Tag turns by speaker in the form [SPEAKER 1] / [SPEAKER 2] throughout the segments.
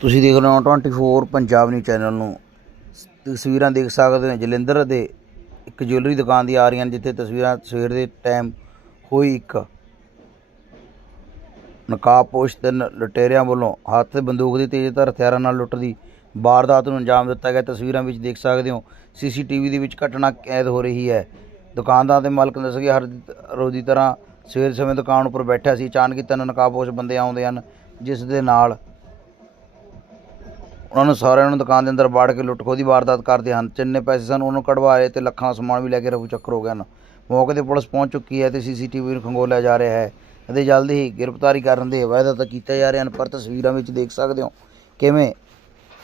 [SPEAKER 1] ਤੁਸੀਂ ਦੇਖ ਰਹੇ ਹੋ 24 ਪੰਜਾਬ ਨਿਊਜ਼ ਚੈਨਲ ਨੂੰ। ਤਸਵੀਰਾਂ ਦੇਖ ਸਕਦੇ ਹੋ ਜਲੰਧਰ ਦੇ ਇੱਕ ਜੁਐਲਰੀ ਦੁਕਾਨ ਦੀ ਆ ਰਹੀਆਂ ਨੇ, ਜਿੱਥੇ ਤਸਵੀਰਾਂ ਸਵੇਰ ਦੇ ਟਾਈਮ ਹੋਈ ਇੱਕ ਨਕਾਬਪੋਸ਼ ਤਿੰਨ ਲੁਟੇਰਿਆਂ ਵੱਲੋਂ ਹੱਥ ਬੰਦੂਕ ਦੀ ਤੇਜ਼ਧਾਰ ਹਥਿਆਰਾਂ ਨਾਲ ਲੁੱਟ ਦੀ ਵਾਰਦਾਤ ਨੂੰ ਅੰਜਾਮ ਦਿੱਤਾ ਗਿਆ। ਤਸਵੀਰਾਂ ਵਿੱਚ ਦੇਖ ਸਕਦੇ ਹੋ ਸੀਸੀਟੀਵੀ ਦੇ ਵਿੱਚ ਘਟਨਾ ਕੈਦ ਹੋ ਰਹੀ ਹੈ। ਦੁਕਾਨਦਾਰ ਦੇ ਮਾਲਕ ਨੇ ਦੱਸਿਆ ਕਿ ਹਰ ਰੋਜ਼ ਦੀ ਤਰ੍ਹਾਂ ਸਵੇਰ ਸਮੇਂ ਦੁਕਾਨ ਉੱਪਰ ਬੈਠਾ ਸੀ। ਅਚਾਨਕ ਹੀ ਤਿੰਨ ਨਕਾਬਪੋਸ਼ ਬੰਦੇ ਆਉਂਦੇ ਹਨ, ਜਿਸ ਦੇ ਨਾਲ ਉਹਨਾਂ ਨੂੰ ਸਾਰਿਆਂ ਨੂੰ ਦੁਕਾਨ ਦੇ ਅੰਦਰ ਬਾੜ ਕੇ ਲੁੱਟ ਖੋਹ ਦੀ ਵਾਰਦਾਤ ਕਰਦੇ ਹਨ। ਜਿੰਨੇ ਪੈਸੇ ਸਨ ਉਹਨੂੰ ਕਢਵਾ ਲਏ ਤੇ ਲੱਖਾਂ ਦਾ ਸਮਾਨ ਵੀ ਲੈ ਕੇ ਰਫੂ ਚੱਕਰ ਹੋ ਗਏ ਹਨ ਮੌਕੇ ਤੇ ਪੁਲਿਸ ਪਹੁੰਚ ਚੁੱਕੀ ਹੈ ਤੇ ਸੀਸੀਟੀਵੀ ਨੂੰ ਖੰਗੋਲਿਆ ਜਾ ਰਿਹਾ ਹੈ। ਅਤੇ ਜਲਦੀ ਹੀ ਗ੍ਰਿਫਤਾਰੀ ਕਰਨ ਦੇ ਵਾਅਦਾ ਤਾਂ ਕੀਤਾ ਜਾ ਰਿਹਾ ਹਨ, ਪਰ ਤਸਵੀਰਾਂ ਵਿੱਚ ਦੇਖ ਸਕਦੇ ਹੋ ਕਿਵੇਂ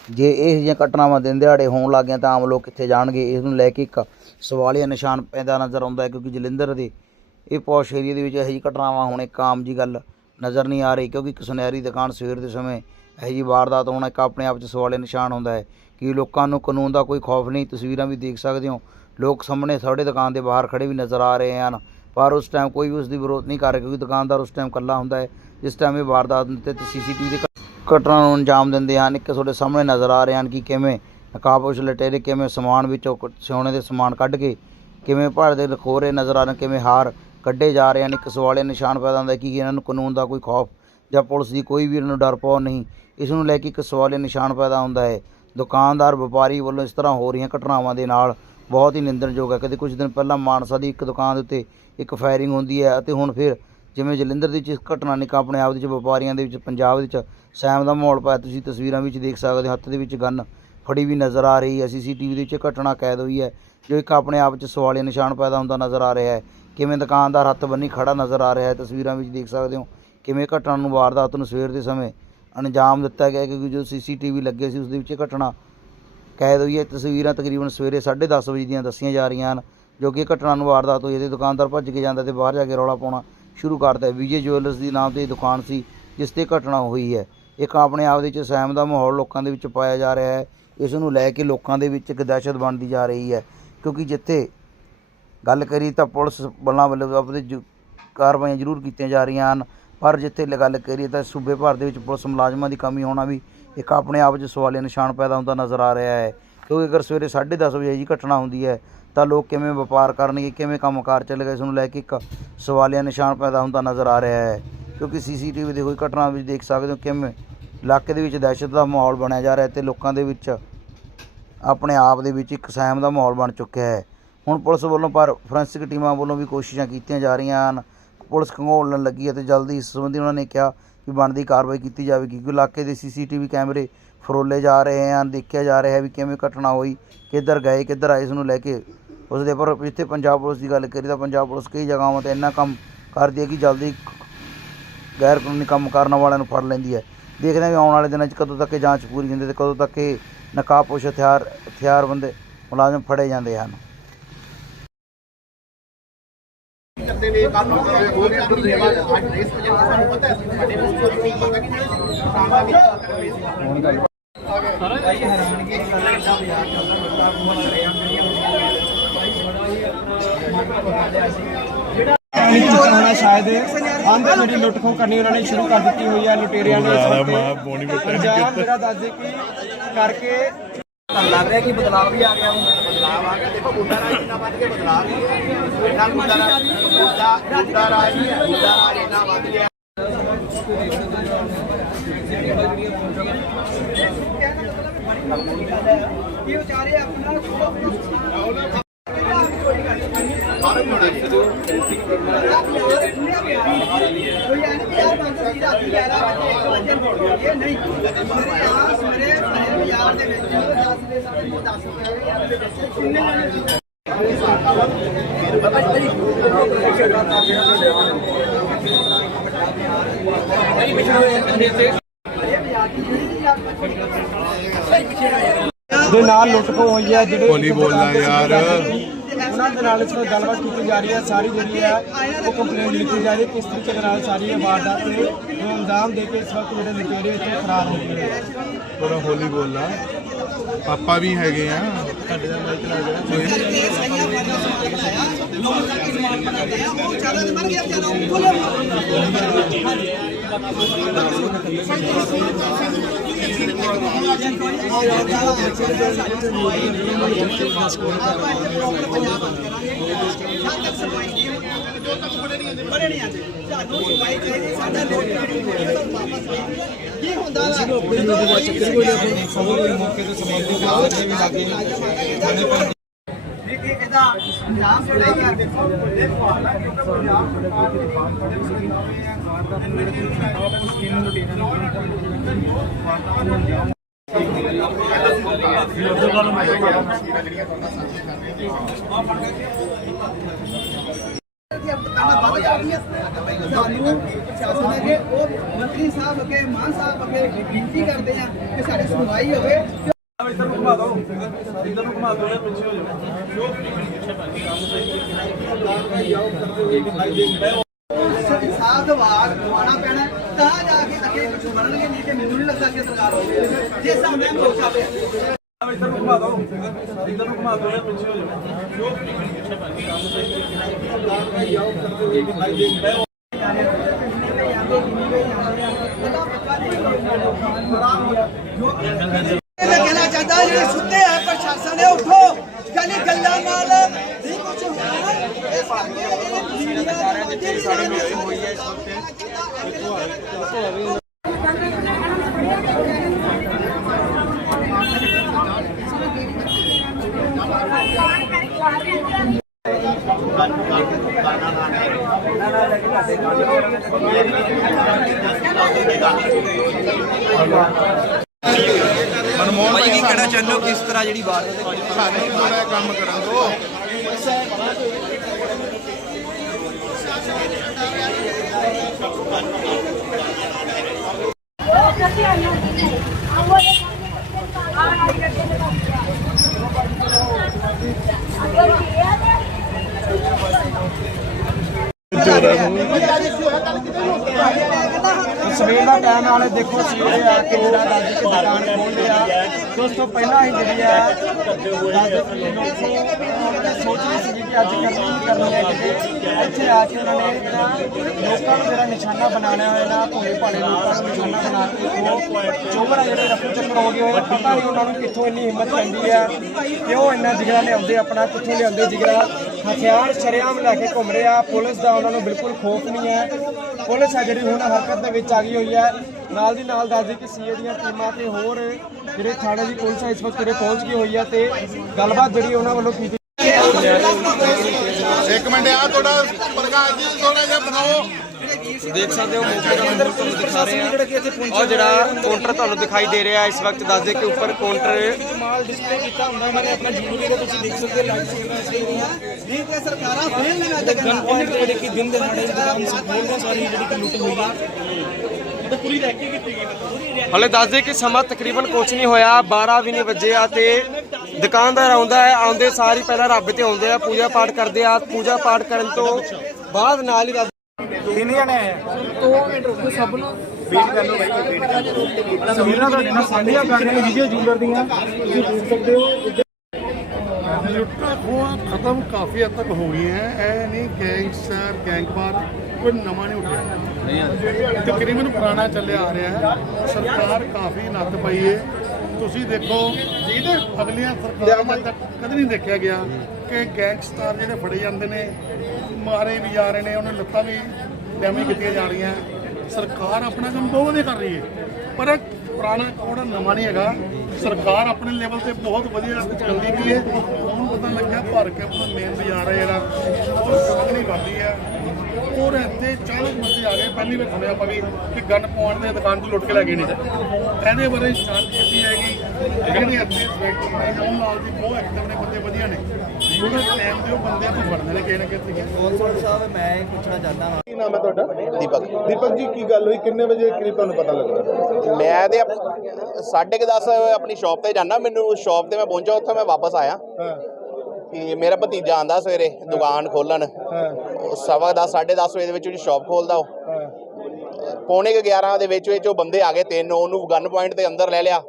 [SPEAKER 1] ਜੇ ਇਹ ਜਿਹੀਆਂ ਘਟਨਾਵਾਂ ਦਿਨ ਦਿਹਾੜੇ ਹੋਣ ਲੱਗ ਗਈਆਂ ਤਾਂ ਆਮ ਲੋਕ ਕਿੱਥੇ ਜਾਣਗੇ? ਇਸ ਨੂੰ ਲੈ ਕੇ ਇੱਕ ਸਵਾਲੀਆ ਨਿਸ਼ਾਨ ਪੈਦਾ ਨਜ਼ਰ ਆਉਂਦਾ ਹੈ, ਕਿਉਂਕਿ ਜਲੰਧਰ ਦੇ ਇਹ ਪੌਸ਼ ਏਰੀਆ ਦੇ ਵਿੱਚ ਇਹੋ ਜਿਹੀ ਘਟਨਾਵਾਂ ਹੋਣ ਇੱਕ ਆਮ ਜੀ ਗੱਲ ਨਜ਼ਰ ਨਹੀਂ ਆ ਰਹੀ, ਕਿਉਂਕਿ ਇੱਕ ਸੁਨਹਿਰੀ ਦੁਕਾਨ ਸਵੇਰ ਦੇ ਸਮੇਂ ਇਹੋ ਜਿਹੀ ਵਾਰਦਾਤ ਹੋਣਾ ਇੱਕ ਆਪਣੇ ਆਪ 'ਚ ਸਵਾਲੇ ਨਿਸ਼ਾਨ ਹੁੰਦਾ ਹੈ ਕਿ ਲੋਕਾਂ ਨੂੰ ਕਾਨੂੰਨ ਦਾ ਕੋਈ ਖੌਫ ਨਹੀਂ, ਤਸਵੀਰਾਂ ਵੀ ਦੇਖ ਸਕਦੇ ਹੋ। ਲੋਕ ਸਾਹਮਣੇ ਸਾਡੇ ਦੁਕਾਨ ਦੇ ਬਾਹਰ ਖੜੇ ਵੀ ਨਜ਼ਰ ਆ ਰਹੇ ਹਨ, ਪਰ ਉਸ ਟਾਈਮ ਕੋਈ ਵੀ ਉਸ ਦੀ ਵਿਰੋਧ ਨਹੀਂ ਕਰ ਰਿਹਾ ਕਿਉਂਕਿ ਦੁਕਾਨਦਾਰ ਉਸ ਟਾਈਮ ਇਕੱਲਾ ਹੁੰਦਾ ਹੈ, ਜਿਸ ਟਾਈਮ ਇਹ ਵਾਰਦਾਤ ਹੁੰਦੀ ਤੇ ਸੀਸੀਟੀਵੀ ਦੇ ਘਟਨਾ ਨੂੰ ਅੰਜਾਮ ਦਿੰਦੇ ਹਨ, ਇੱਕ ਤੁਹਾਡੇ ਸਾਹਮਣੇ ਨਜ਼ਰ ਆ ਰਹੇ ਹਨ ਕਿ ਕਿਵੇਂ ਨਕਾਬਪੋਸ਼ ਲਟੇਰੇ, ਕਿਵੇਂ ਸਮਾਨ ਵਿੱਚੋਂ ਕੁ- ਸੋਨੇ ਦੇ ਸਮਾਨ ਕੱਢ ਕੇ ਕਿਵੇਂ ਭਰਦੇ ਲਖੋਰੇ ਨਜ਼ਰ ਆ ਰਹੇ ਕਿਵੇਂ ਹਾਰ ਕੱਢੇ ਜਾ ਰਹੇ ਹਨ, ਇੱਕ ਸਵਾਲੇ ਨਿਸ਼ਾਨ ਪੈਦਾ ਹੁੰਦਾ ਕਿ ਇਹਨਾਂ ਨੂੰ ਕਾਨੂੰਨ ਦਾ ਕੋਈ ਖੌਫ ਜਾਂ ਪੁਲਿਸ ਦੀ ਕੋਈ ਵੀ ਇਹਨਾਂ ਨੂੰ ਡਰ ਪਾਉ ਨਹੀਂ। ਇਸ ਨੂੰ ਲੈ ਕੇ ਇੱਕ ਸਵਾਲੇ ਨਿਸ਼ਾਨ ਪੈਦਾ ਹੁੰਦਾ ਹੈ। ਦੁਕਾਨਦਾਰ, ਵਪਾਰੀ ਵੱਲੋਂ ਇਸ ਤਰ੍ਹਾਂ ਹੋ ਰਹੀਆਂ ਘਟਨਾਵਾਂ ਦੇ ਨਾਲ ਬਹੁਤ ਹੀ ਨਿੰਦਣਯੋਗ ਹੈ। ਕਦੇ ਕੁਝ ਦਿਨ ਪਹਿਲਾਂ ਮਾਨਸਾ ਦੀ ਇੱਕ ਦੁਕਾਨ ਦੇ ਉੱਤੇ ਇੱਕ ਫਾਇਰਿੰਗ ਹੁੰਦੀ ਹੈ ਅਤੇ ਹੁਣ ਫਿਰ ਜਿਵੇਂ ਜਲੰਧਰ ਦੇ ਵਿੱਚ ਇਸ ਘਟਨਾ ਨਿਕ ਆਪਣੇ ਆਪ ਦੇ ਵਿੱਚ, ਵਪਾਰੀਆਂ ਦੇ ਵਿੱਚ, ਪੰਜਾਬ ਦੇ ਵਿੱਚ ਸੈਮ ਦਾ ਮਾਹੌਲ ਪਾਇਆ, ਤੁਸੀਂ ਤਸਵੀਰਾਂ ਵਿੱਚ ਦੇਖ ਸਕਦੇ ਹੋ, ਹੱਥ ਦੇ ਵਿੱਚ ਗਨ ਫੜੀ ਵੀ ਨਜ਼ਰ ਆ ਰਹੀ ਹੈ। ਸੀਸੀਟੀਵੀ ਦੇ ਵਿੱਚ ਇਹ ਘਟਨਾ ਕੈਦ ਹੋਈ ਹੈ, ਜੋ ਇੱਕ ਆਪਣੇ ਆਪ 'ਚ ਸਵਾਲੀਆ ਨਿਸ਼ਾਨ ਪੈਦਾ ਹੁੰਦਾ ਨਜ਼ਰ ਆ ਰਿਹਾ ਹੈ। ਕਿਵੇਂ ਦੁਕਾਨਦਾਰ ਹੱਥ ਬੰਨੀ ਖੜਾ ਨਜ਼ਰ ਆ ਰਿਹਾ ਹੈ, ਤਸਵੀਰਾਂ ਵਿੱਚ ਦੇਖ ਸਕਦੇ ਹੋ ਕਿਵੇਂ ਘਟਨਾ ਨੂੰ ਵਾਰਦਾਤ ਨੂੰ ਸਵੇਰ ਦੇ ਸਮੇਂ ਅੰਜਾਮ ਦਿੱਤਾ ਗਿਆ ਕਿਉਂਕਿ ਜੋ ਸੀਸੀਟੀਵੀ ਲੱਗੇ ਸੀ ਉਸ ਦੇ ਵਿੱਚ ਇਹ ਘਟਨਾ। ਕੈਦ ਹੋਈ ਹੈ। ਤਸਵੀਰਾਂ ਤਕਰੀਬਨ ਸਵੇਰੇ 10:30 ਵਜੇ ਦੀਆਂ ਦੱਸੀਆਂ ਜਾ ਰਹੀਆਂ ਹਨ, ਜੋ ਕਿ ਘਟਨਾ ਨੂੰ ਵਾਰਦਾਤ ਹੋਈ ਹੈ ਤੇ ਦੁਕਾਨਦਾਰ ਭੱਜ ਕੇ ਜਾਂਦਾ ਤੇ ਬਾਹਰ ਜਾ ਕੇ ਰੌਲਾ ਪਾਉਣਾ ਸ਼ੁਰੂ ਕਰਦਾ ਹੈ ਵਿਜੇ ਜੁਐਲਰਸ ਦੀ ਨਾਮ ਤੇ ਦੁਕਾਨ ਸੀ, ਜਿਸ ਤੇ ਘਟਨਾ ਹੋਈ ਹੈ। ਇੱਕ ਆਪਣੇ ਆਪ ਦੇ ਵਿੱਚ ਸਹਿਮ ਦਾ ਮਾਹੌਲ ਲੋਕਾਂ ਦੇ ਵਿੱਚ ਪਾਇਆ ਜਾ ਰਿਹਾ ਹੈ। ਇਸ ਨੂੰ ਲੈ ਕੇ ਲੋਕਾਂ ਦੇ ਵਿੱਚ ਇੱਕ ਦਹਿਸ਼ਤ ਬਣਦੀ ਜਾ ਰਹੀ ਹੈ, ਕਿਉਂਕਿ ਜਿੱਥੇ ਗੱਲ ਕਰੀ ਤਾਂ ਪੁਲਿਸ ਬਲਾਂ ਵੱਲੋਂ ਆਪਣੇ ਜ- ਕਾਰਵਾਈਆਂ ਜ਼ਰੂਰ ਕੀਤੀਆਂ ਜਾ ਰਹੀਆਂ ਹਨ। ਪਰ ਜਿੱਥੇ ਗੱਲ ਕਰੀਏ ਤਾਂ ਸੂਬੇ ਭਰ ਦੇ ਵਿੱਚ ਪੁਲਿਸ ਮੁਲਾਜ਼ਮਾਂ ਦੀ ਕਮੀ ਹੋਣਾ ਵੀ ਇੱਕ ਆਪਣੇ ਆਪ 'ਚ ਸਵਾਲੀਆ ਨਿਸ਼ਾਨ ਪੈਦਾ ਹੁੰਦਾ ਨਜ਼ਰ ਆ ਰਿਹਾ ਹੈ। ਕਿਉਂਕਿ ਅਗਰ ਸਵੇਰੇ 10:30 ਵਜੇ ਜੀ ਘਟਨਾ ਹੁੰਦੀ ਹੈ, ਤਾਂ ਲੋਕ ਕਿਵੇਂ ਵਪਾਰ ਕਰਨਗੇ, ਕਿਵੇਂ ਕੰਮਕਾਰ ਚੱਲੇਗਾ, ਇਸ ਨੂੰ ਲੈ ਕੇ ਇੱਕ ਸਵਾਲੀਆ ਨਿਸ਼ਾਨ ਪੈਦਾ ਹੁੰਦਾ ਨਜ਼ਰ ਆ ਰਿਹਾ ਹੈ। ਕਿਉਂਕਿ ਸੀਸੀਟੀਵੀ ਦੇ ਹੋਈ ਘਟਨਾ ਵਿੱਚ ਦੇਖ ਸਕਦੇ ਹੋ ਕਿਵੇਂ ਇਲਾਕੇ ਦੇ ਵਿੱਚ ਦਹਿਸ਼ਤ ਦਾ ਮਾਹੌਲ ਬਣਿਆ ਜਾ ਰਿਹਾ ਤੇ ਲੋਕਾਂ ਦੇ ਵਿੱਚ ਆਪਣੇ ਆਪ ਦੇ ਵਿੱਚ ਇੱਕ ਸਹਿਮ ਦਾ ਮਾਹੌਲ ਬਣ ਚੁੱਕਿਆ ਹੈ। ਹੁਣ ਪੁਲਿਸ ਵੱਲੋਂ ਪਰ, ਫੋਰੈਂਸਿਕ ਟੀਮਾਂ ਵੱਲੋਂ ਵੀ ਕੋਸ਼ਿਸ਼ਾਂ ਕੀਤੀਆਂ ਜਾ ਰਹੀਆਂ ਹਨ। ਪੁਲਿਸ ਖੰਗੋਲਣ ਲੱਗੀ ਅਤੇ ਜਲਦੀ ਇਸ ਸੰਬੰਧੀ ਉਹਨਾਂ ਨੇ ਕਿਹਾ ਕਿ ਬਣਦੀ ਕਾਰਵਾਈ ਕੀਤੀ ਜਾਵੇਗੀ, ਕਿਉਂਕਿ ਇਲਾਕੇ ਦੇ ਸੀਸੀਟੀਵੀ ਕੈਮਰੇ ਫਰੋਲੇ ਜਾ ਰਹੇ ਹਨ, ਦੇਖਿਆ ਜਾ ਰਿਹਾ ਹੈ ਵੀ ਕਿਵੇਂ ਘਟਨਾ ਹੋਈ, ਕਿੱਧਰ ਗਏ, ਕਿੱਧਰ ਆਏ, ਇਸ ਨੂੰ ਲੈ ਕੇ ਉਸ ਦੇ ਪਰ ਜਿੱਥੇ ਪੰਜਾਬ ਪੁਲਿਸ ਦੀ ਗੱਲ ਕਰੀ ਤਾਂ ਪੰਜਾਬ ਪੁਲਿਸ ਕਈ ਜਗ੍ਹਾਵਾਂ ਤੇ ਇੰਨਾ ਕੰਮ ਕਰਦੀ ਹੈ ਕਿ ਜਲਦੀ ਗੈਰ ਕਾਨੂੰਨੀ ਕੰਮ ਕਰਨ ਵਾਲਿਆਂ ਨੂੰ ਫੜ ਲੈਂਦੀ ਹੈ। ਦੇਖਦੇ ਹਾਂ ਵੀ ਆਉਣ ਵਾਲੇ ਦਿਨਾਂ 'ਚ ਕਦੋਂ ਤੱਕ ਇਹ ਜਾਂਚ ਪੂਰੀ ਹੁੰਦੀ ਤੇ ਕਦੋਂ ਤੱਕ ਇਹ ਨਕਾਬਪੋਸ਼ ਹਥਿਆਰ ਹਥਿਆਰ ਬੰਦੇ ਮੁਲਾਜ਼ਮ ਫੜੇ ਜਾਂਦੇ ਹਨ।
[SPEAKER 2] ਕਰਦੇ ਨੇ ਕੱਲ ਨੂੰ ਦੋ ਦਿਨ ਤੋਂ ਸੇਵਾ ਅੱਜ ਇਸ ਵਜ੍ਹਾ ਨਾਲ ਸਾਨੂੰ ਪਤਾ ਹੈ ਸਾਡੇ ਨੂੰ ਕੋਈ ਪਤਾ ਕਿ ਨਹੀਂ ਸਾਡਾ ਵੀ ਹੁਣ ਗੱਲ ਭਾਈ ਹੈਰਾਨਗੀ ਦੀ ਗੱਲ ਹੈ ਕਿ ਬਾਜ਼ਾਰ ਚ ਉਹਨਾਂ ਬੰਦਾ ਘੁੰਮ ਰਿਹਾ
[SPEAKER 3] ਹੋਣਾ ਸ਼ਾਇਦ ਅੰਧ ਜਿਹੜੀ ਲੁੱਟ ਖੋਹ ਕਰਨੀ ਉਹਨਾਂ ਨੇ ਸ਼ੁਰੂ ਕਰ ਦਿੱਤੀ ਹੋਈ ਹੈ ਲੁਟੇਰਿਆਂ ਨੇ ਅੰਜਾਮ ਮੇਰਾ ਦੱਸਦੇ ਕਿ ਕਰਕੇ
[SPEAKER 2] ਤੁਹਾਨੂੰ ਲੱਗ ਰਿਹਾ ਕਿ ਬਦਲਾਅ ਵੀ ਆ ਗਿਆ ਹੁਣ। ਬਦਲਾਅ ਆ ਗਿਆ। ਦੇਖੋ ਬੁੱਢਾ ਰਾਜ ਇੰਨਾ ਵੱਧ ਕੇ ਬਦਲਾਅ ਵੀ ਹੈ ਇੰਨਾ ਬੁੱਢਾ ਰਾਜ ਬੁੱਢਾ ਬੁੱਢਾ ਰਾਜ ਬੁੱਢਾ ਰਾਜ ਇੰਨਾ ਵੱਧ ਗਿਆ।
[SPEAKER 3] ਦੇ ਨਾਲ ਲੁੱਟ ਖੋਹ ਹੋਈ ਹੈ ਜਿਹੜੇ
[SPEAKER 4] ਹੌਲੀ ਬੋਲਣਾ ਯਾਰ।
[SPEAKER 3] ਦੇ ਨਾਲ ਇਸ ਵਕਤ ਗੱਲਬਾਤ ਕੀਤੀ ਜਾ ਰਹੀ ਹੈ। ਸਾਰੀ ਜਿਹੜੀ ਹੈ ਉਹ ਕੰਪਲੇਂਟ ਲਿਖੀ ਜਾ ਰਹੀ ਹੈ। ਕਿਸ ਤਰੀਕੇ ਦੇ ਨਾਲ ਸਾਰੀ ਇਹ ਵਾਰਦਾਤ ਤੇ ਅੰਜਾਮ ਦੇ ਕੇ ਇਸ ਵਕਤ ਜਿਹੜੇ ਲੁਟੇਰੇ ਇੱਥੋਂ ਫਰਾਰ ਹੋ ਗਏ ਨੇ?
[SPEAKER 4] ਥੋੜਾ ਹੌਲੀ ਬੋਲਣਾ ਪਾਪਾ ਵੀ ਹੈਗੇ ਆ।
[SPEAKER 2] ਸਾਡਾ ਲੋਕ ਕੀ ਹੁੰਦਾ ਵਾ ਇਹ ਇਹ ਇਹਦਾ ਨਾਮ ਜਿਹੜਾ ਹੈ ਦੇਖੋ ਇਹ ਸਵਾਲ ਹੈ ਕਿਉਂਕਿ ਪੰਜਾਬ ਸਰਕਾਰ ਦੇ ਜਿਹੜੇ ਸਰਕਾਰ ਹੋਏ ਆ ਗਵਰਨਮੈਂਟ ਸਕੀਮ ਨੂੰ ਸਾਨੂੰ ਪ੍ਰਸ਼ਾਸਨ ਅੱਗੇ ਉਹ ਮੰਤਰੀ ਸਾਹਿਬ ਅੱਗੇ ਮਾਨ ਸਾਹਿਬ ਅੱਗੇ ਬੇਨਤੀ ਕਰਦੇ ਆ ਕਿ ਸਾਡੀ ਸੁਣਵਾਈ ਹੋਵੇ। ਸਾਹਿਬ ਦਾ ਵਾਰ ਖਵਾਉਣਾ ਪੈਣਾ ਤਾਂ ਜਾ ਕੇ ਅੱਗੇ ਕੁਝ ਬਣਨਗੇ ਨਹੀਂ ਤੇ ਮੈਨੂੰ ਨਹੀਂ ਲੱਗਦਾ ਕਿ ਸਰਕਾਰ ਹੋਵੇ ਜੇ ਪਿਆ ਮੈਂ ਕਹਿਣਾ ਚਾਹਦਾ ਜਿਹੜੇ ਸੁੱਤੇ ਆ ਪ੍ਰਸ਼ਾਸਨ ਨੇ ਉੱਠੋ ਕਹਿੰਦੇ ਗੱਲਾਂ ਨਾਲ ਨਹੀਂ ਕੁਝ ਹੋਣਾ ਇਸ ਕਰਕੇ ਇਹ ਮੀਡੀਆ ਦੇ ਜਿਹੜੀ ਰਾਜਨੀਤੀ ਹੋਈ ਹੈ ਇਸ
[SPEAKER 5] ਭਾਈ ਕੀ ਕਹਿਣਾ ਚਾਹੁੰਦੇ ਹੋ? ਕਿਸ ਤਰ੍ਹਾਂ ਜਿਹੜੀ ਬਾਤ
[SPEAKER 4] ਸਾਨੂੰ ਥੋੜਾ ਕੰਮ ਕਰਨ ਦੋ
[SPEAKER 3] ਸਵੇਰ ਦਾ ਟਾਈਮ ਨਾਲੇ ਦੇਖੋ ਸਵੇਰੇ ਆ ਕੇ ਜਿਹੜਾ ਦਾਦੀ ਕੇ ਦੁਕਾਨ ਖੋਲ੍ਹਦੇ ਆ। ਤੇ ਉਸ ਤੋਂ ਪਹਿਲਾਂ ਹੀ ਜਿਹੜੀ ਆ ਸੋਚ ਰਹੀ ਸੀ ਕਿ ਅੱਜ ਕਰਨੀ ਹੀ ਕਰਨੀ ਹੈ ਕਿਤੇ। ਇੱਥੇ ਆ ਕੇ ਉਹਨਾਂ ਨੇ ਜਿਹੜਾ ਲੋਕਾਂ ਨੂੰ ਜਿਹੜਾ ਨਿਸ਼ਾਨਾ ਬਣਾਉਣਾ ਹੋਇਆ ਨਾ, ਭੋਲੇ ਭਾਲੇ ਲੋਕਾਂ ਨੂੰ ਨਿਸ਼ਾਨਾ ਬਣਾ ਕੇ ਉਹ ਆ ਜਿਹੜੇ ਰਫੂ ਚੱਕਰ ਹੋ ਗਏ ਹੋਏ ਪਤਾ ਨਹੀਂ ਉਹਨਾਂ ਨੂੰ ਕਿੱਥੋਂ ਇੰਨੀ ਹਿੰਮਤ ਪੈਂਦੀ ਆ ਕਿ ਉਹ ਇੰਨਾ ਜਿਗਰਾ ਲਿਆਉਂਦੇ, ਆਪਣਾ ਕਿੱਥੋਂ ਲਿਆਉਂਦੇ ਜਿਗਰਾ। ਹਥਿਆਰ, ਸ਼ਰੇਆਮ ਲੈ ਕੇ ਘੁੰਮ ਰਹੇ। ਪੁਲਿਸ ਦਾ ਉਹਨਾਂ ਨੂੰ ਬਿਲਕੁਲ ਖੋਫ ਨਹੀਂ ਹੈ। ਪੁਲਿਸ ਆ ਜਿਹੜੀ ਹੁਣ ਹਰਕਤ ਦੇ ਵਿੱਚ ਆ ਗਈ ਹੋਈ ਹੈ। ਨਾਲ ਦੀ ਨਾਲ ਦੱਸਦੀ ਕਿ ਸੀਏ ਦੀਆਂ ਟੀਮਾਂ ਤੇ ਹੋਰ ਜਿਹੜੇ ਥਾਣੇ ਦੀ ਪੁਲਿਸ ਹੈ, ਇਸ ਵਕਤ ਉਰੇ ਪਹੁੰਚ ਗਈ ਹੋਈ ਹੈ ਤੇ ਗੱਲਬਾਤ ਜਿਹੜੀ ਉਹਨਾਂ ਵੱਲੋਂ ਕੀਤੀ
[SPEAKER 4] ਇੱਕ ਮਿੰਟ ਆ ਤੁਹਾਡਾ ਪ੍ਰਕਾਸ਼ ਜੀ ਥੋੜਾ ਜਿਹਾ ਬਣਾਓ।
[SPEAKER 5] ਦੇਖ ਸਕਦੇ ਹੋ ਮੌਕੇ ਦਾ ਮੰਜ਼ਰ ਤੁਹਾਨੂੰ ਦਿਖਾ ਰਹੇ ਆ ਔਰ ਜਿਹੜਾ ਕਾਊਂਟਰ ਤੁਹਾਨੂੰ ਦਿਖਾਈ ਦੇ ਰਿਹਾ ਇਸ ਵਕਤ ਦੱਸ ਦੇ ਕਿ ਉੱਪਰ ਕਾਊਂਟਰ
[SPEAKER 3] ਮਾਲ ਡਿਸਪਲੇ ਕੀਤਾ ਹੁੰਦਾ ਉਹਨਾਂ ਆਪਣਾ ਜੀਵਨੀ ਦੇ ਤੁਸੀਂ ਦੇਖ ਸਕਦੇ ਲਾਈਵ
[SPEAKER 2] ਨਹੀਂ ਤੇ ਸਰਕਾਰਾਂ ਫੇਲ ਨਹੀਂ ਅੱਜ
[SPEAKER 3] ਗਨ ਪੁਆਇੰਟ ਜਿਹੜੇ ਕਿ ਦਿਨ ਦੇ ਸਾਡੇ ਇੰਤਜ਼ਾਮ ਸੰਪੂਰਨ ਸਾਰੀ ਜਿਹੜੀ ਕਿ ਲੁੱਟ ਹੋਈ ਹੈ
[SPEAKER 5] ਹਲੇ ਦੱਸ ਦੇ ਕਿ ਸਮਾਂ ਤਕਰੀਬਨ ਕੁਛ ਨਹੀਂ ਹੋਇਆ 12 ਵੀ ਨਹੀਂ ਵੱਜੇ ਆ ਤੇ ਦੁਕਾਨਦਾਰ ਆਉਂਦਾ ਹੈ, ਆਉਂਦੇ ਸਾਰੀ ਪਹਿਲਾਂ ਰੱਬ ਤੇ ਆਉਂਦੇ ਆ, ਪੂਜਾ ਪਾਠ ਕਰਦੇ ਆ, ਪੂਜਾ ਪਾਠ ਕਰਨ ਤੋਂ ਬਾਅਦ ਨਾਲ ਹੀ ਰੱਬ
[SPEAKER 3] ਤਸਵੀਰਾਂ ਤੁਹਾਡੇ ਨਾਲ ਸਾਂਝੀਆਂ ਕਰ ਰਹੇ ਹਾਂ ਵੀਡੀਓ ਜੂਲਰ ਦੀਆਂ ਤੁਸੀਂ ਦੇਖ ਸਕਦੇ ਹੋ
[SPEAKER 4] ਲੁੱਟਾਂ ਖੋਹਾਂ ਖਤਮ ਕਾਫੀ ਹੱਦ ਤੱਕ ਹੋ ਗਈਆਂ ਹੈ ਇਹ ਨਹੀਂ ਗੈਂਗਸਟਰ ਗੈਂਗਵਾਰ ਕੋਈ ਨਵਾਂ ਨਹੀਂ ਉੱਠਿਆ। ਤਕਰੀਬਨ ਪੁਰਾਣਾ ਚੱਲਿਆ ਆ ਰਿਹਾ ਹੈ। ਸਰਕਾਰ ਕਾਫੀ ਨੱਥ ਪਈ ਹੈ ਤੁਸੀਂ ਦੇਖੋ ਜਿਹਦੇ ਅਗਲੀਆਂ ਸਰਕਾਰਾਂ ਤੱਕ ਕਦੇ ਨਹੀਂ ਦੇਖਿਆ ਗਿਆ ਕਿ ਗੈਂਗਸਟਰ ਜਿਹੜੇ ਫੜੇ ਜਾਂਦੇ ਨੇ ਮਾਰੇ ਵੀ ਜਾ ਰਹੇ ਨੇ ਉਹਨਾਂ ਲੱਤਾਂ ਵੀ ਡੈਮੇਜ ਕੀਤੀਆਂ ਜਾ ਰਹੀਆਂ। ਸਰਕਾਰ ਆਪਣਾ ਕੰਮ ਬਹੁਤ ਵਧੀਆ ਕਰ ਰਹੀ ਹੈ। ਪਰ ਪੁਰਾਣਾ ਕੋਡ ਨਵਾਂ ਨਹੀਂ ਹੈਗਾ। ਸਰਕਾਰ ਆਪਣੇ ਲੈਵਲ ਤੇ ਬਹੁਤ ਵਧੀਆ ਚੱਲਦੀ ਪਈ ਹੈ। ਹੁਣ ਪਤਾ ਲੱਗਿਆ ਭਰ ਕੇ ਆਪਣਾ ਮੇਨ ਬਾਜ਼ਾਰ ਹੈ ਜਿਹੜਾ। ਉਹ ਸੰਗਣੀ ਵੱਧਦੀ ਹੈ। ਔਰ ਇੱਥੇ 40 ਬੰਦੇ ਆ ਗਏ। ਪਹਿਲੀ ਵਾਰ ਸੁਣਿਆ ਆਪਾਂ ਵੀ ਕਿ ਗਨ ਪਾਉਣ ਦੇ ਦੁਕਾਨ ਤੋਂ ਲੁੱਟ ਕੇ ਲੈ ਗਏ ਨੇ। ਇਹਦੇ ਬਾਰੇ ਜਾਂਚ ਕੀਤੀ ਹੈਗੀ। ਜਿਹੜੇ ਇੱਥੇ ਫੈਕਟਰੀ ਨੇ ਉਹ ਨਾਲ ਦੀ ਬਹੁਤ ਐਕਟਿਵ ਨੇ ਬੰਦੇ ਵਧੀਆ ਨੇ। ਉਹਦਾ ਟਾਈਮ ਦੇ ਉਹ ਬੰਦਿਆਂ ਤੋਂ ਫੜਨੇ ਨੇ ਕਿਸੇ ਨਾ ਕਿਸੇ ਤਰੀਕੇ
[SPEAKER 5] ਸਾਹਿਬ ਮੈਂ ਪੁੱਛਣਾ ਚਾਹੁੰਦਾ ਹਾਂ।
[SPEAKER 4] ਕੀ ਨਾਮ ਹੈ ਤੁਹਾਡਾ?
[SPEAKER 6] ਦੀਪਕ।
[SPEAKER 4] ਦੀਪਕ ਜੀ ਕੀ ਗੱਲ ਹੋਈ? ਕਿੰਨੇ ਵਜੇ ਕਰੀਬ ਤੁਹਾਨੂੰ ਪਤਾ ਲੱਗਾ
[SPEAKER 6] ਮੈਂ ਤੇ ਸਾਢੇ ਕੁ ਦਸ ਆਪਣੀ ਸ਼ਾਪ ਤੇ ਜਾਣਾ ਮੈਨੂੰ ਸ਼ਾਪ ਤੇ ਮੈਂ ਪਹੁੰਚਾ ਉੱਥੇ ਮੈਂ ਵਾਪਸ ਆਇਆ। ਕਿ ਮੇਰਾ ਭਤੀਜਾ ਆਂਦਾ ਸਵੇਰੇ ਦੁਕਾਨ ਖੋਲਣ।
[SPEAKER 4] ਹਾਂ।
[SPEAKER 6] ਸਵਾ ਦਸ ਸਾਢੇ ਦਸ ਵਜੇ ਦੇ ਵਿੱਚ ਉਹਦੀ ਸ਼ਾਪ ਖੋਲਦਾ ਉਹ। ਪੌਣੇ ਕੁ 11 ਦੇ ਵਿੱਚ ਵਿੱਚ ਉਹ ਬੰਦੇ ਆ ਗਏ ਤਿੰਨ। ਉਹਨੂੰ ਗਨ ਪੁਆਇੰਟ ਤੇ ਅੰਦਰ ਲੈ ਲਿਆ।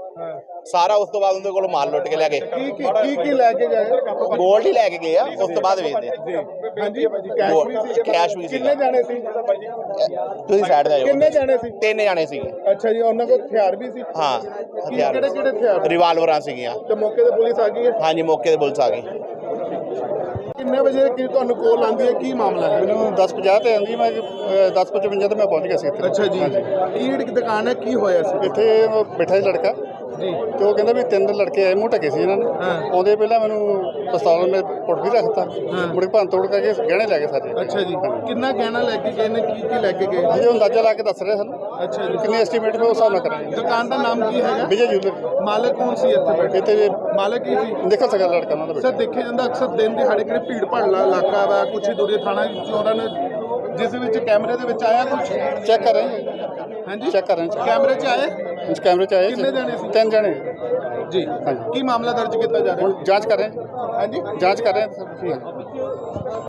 [SPEAKER 6] ਸਾਰਾ ਉਸ ਤੋਂ ਬਾਅਦ ਉਹਦੇ ਕੋਲ ਮਾਲ ਲੁੱਟ ਕੇ ਲੈ ਗਏ।
[SPEAKER 5] ਕੀ ਕੀ ਕੀ ਕੀ ਲੈ ਕੇ ਗਏ?
[SPEAKER 6] ਗੋਲਡ ਹੀ ਲੈ ਕੇ ਗਏ ਆ ਉਸ ਤੋਂ ਬਾਅਦ ਵੇਚਦੇ ਆ।
[SPEAKER 5] ਹਾਂਜੀ। ਕੈਸ਼ ਵੀ ਸੀ
[SPEAKER 6] ਕੈਸ਼ ਵੀ
[SPEAKER 5] ਕਿੰਨੇ ਜਾਣੇ ਸੀ?
[SPEAKER 6] ਤੁਸੀਂ ਸਾਈਡ ਤੇ ਆ
[SPEAKER 5] ਕਿੰਨੇ
[SPEAKER 6] ਜਾਓ
[SPEAKER 5] ਜਾਣੇ ਸੀ?
[SPEAKER 6] ਤਿੰਨ ਜਾਣੇ ਸੀਗੇ।
[SPEAKER 5] ਅੱਛਾ ਜੀ ਉਹਨਾਂ ਕੋਲ ਹਥਿਆਰ ਵੀ ਸੀ?
[SPEAKER 6] ਹਾਂ ਹਥਿਆਰ
[SPEAKER 5] ਕਿਹੜੇ ਕਿਹੜੇ ਹਥਿਆਰ?
[SPEAKER 6] ਰਿਵਾਲਵਰਾਂ ਸੀਗੀਆਂ।
[SPEAKER 5] ਤੇ ਮੌਕੇ ਤੇ ਪੁਲਿਸ ਆ ਗਈ ਹੈ?
[SPEAKER 6] ਹਾਂਜੀ ਮੌਕੇ ਤੇ ਪੁਲਿਸ ਆ ਗਈ।
[SPEAKER 5] ਕਿੰਨੇ ਵਜੇ ਕੀ ਤੁਹਾਨੂੰ ਕੋਲ ਆਂਦੀ ਹੈ? ਕੀ ਮਾਮਲਾ ਹੈ?
[SPEAKER 7] ਮੈਨੂੰ 10:50 ਤੇ ਆਂਦੀ ਮੈਂ 10:55 ਤੇ ਮੈਂ ਪਹੁੰਚ ਗਿਆ ਸੀ ਇੱਥੇ।
[SPEAKER 5] ਅੱਛਾ ਜੀ। ਕੀ ਦੁਕਾਨ ਹੈ? ਕੀ ਹੋਇਆ ਸੀ?
[SPEAKER 7] ਇੱਥੇ ਬੈਠਾ ਸੀ ਲੜਕਾ। ਤੇ ਉਹ ਕਹਿੰਦਾ ਵੀ ਤਿੰਨ ਲੜਕੇ ਆਏ ਮੂੰਹ ਸੀ ਇਹਨਾਂ ਨੇ। ਆਉਂਦੇ ਪਹਿਲਾਂ ਮੈਨੂੰ ਪਿਸਤੌਲ ਮੇ ਪੁੱਟ ਵੀ ਰੱਖਤਾ। ਮੁੜ ਭੰਨ ਤੋੜ ਕਰਕੇ ਗਹਿਣੇ ਲੈ ਗਏ ਸਾਰੇ
[SPEAKER 5] ਅੱਛਾ ਜੀ। ਕਿੰਨਾ ਗਹਿਣਾ ਲੈ ਕੇ ਗਏ ਨੇ? ਕੀ ਕੀ ਲੈ ਕੇ ਗਏ?
[SPEAKER 7] ਹਜੇ ਅੰਦਾਜ਼ਾ ਲਾ ਕੇ ਦੱਸ ਰਹੇ ਸਨ।
[SPEAKER 5] ਅੱਛਾ ਜੀ।
[SPEAKER 7] ਕਿੰਨੀ ਐਸਟੀਮੇਟ ਮੈਂ ਹਿਸਾਬ ਨਾਲ ਕਰਾਂਗੇ।
[SPEAKER 5] ਦੁਕਾਨ ਦਾ ਨਾਮ ਕੀ ਹੈਗਾ?
[SPEAKER 7] ਵਿਜੇ ਜੂਲਰ
[SPEAKER 5] ਮਾਲਕ ਕੌਣ ਸੀ ਇੱਥੇ ਬੈਠੇ?
[SPEAKER 7] ਵੀ
[SPEAKER 5] ਮਾਲਕ ਕੀ ਸੀ?
[SPEAKER 7] ਦੇਖੋ ਸਕਾ ਲੜਕਾ ਉਹਨਾਂ ਦਾ
[SPEAKER 5] ਸਰ ਦੇਖਿਆ ਜਾਂਦਾ ਅਕਸਰ ਦਿਨ ਦਿਹਾੜੇ ਕਿਹੜੇ ਭੀੜ ਭਾੜਲਾ ਇਲਾਕਾ ਵਾ ਕੁਛ ਹੀ ਦੂਰੇ ਥਾਣਾ ਚੋਰਾਂ ਨੇ ਜਿਸ ਵਿੱਚ ਕੈਮਰੇ ਦੇ ਵਿੱਚ ਆਇਆ ਕੁਛ?
[SPEAKER 7] ਚੈੱਕ ਕਰ ਰਹੇ ਹਾਂ।
[SPEAKER 5] ਹਾਂਜੀ।
[SPEAKER 7] ਚੈੱਕ ਕਰ ਰਹੇ
[SPEAKER 5] ਕੈਮਰੇ 'ਚ ਆਏ?
[SPEAKER 7] ਇਸ ਕੈਮਰੇ ਚ ਆਏ
[SPEAKER 5] ਕਿੰਨੇ ਜਾਣੇ ਸੀ?
[SPEAKER 7] ਤਿੰਨ ਜਣੇ।
[SPEAKER 5] ਜੀ।
[SPEAKER 7] ਹਾਂਜੀ।
[SPEAKER 5] ਕੀ ਮਾਮਲਾ ਦਰਜ ਕੀਤਾ ਜਾ ਰਿਹਾ?
[SPEAKER 7] ਹੁਣ ਜਾਂਚ ਕਰ ਰਹੇ ਹਾਂ।
[SPEAKER 5] ਹਾਂਜੀ।
[SPEAKER 7] ਜਾਂਚ ਕਰ ਰਹੇ ਹਾਂ। ਸਰ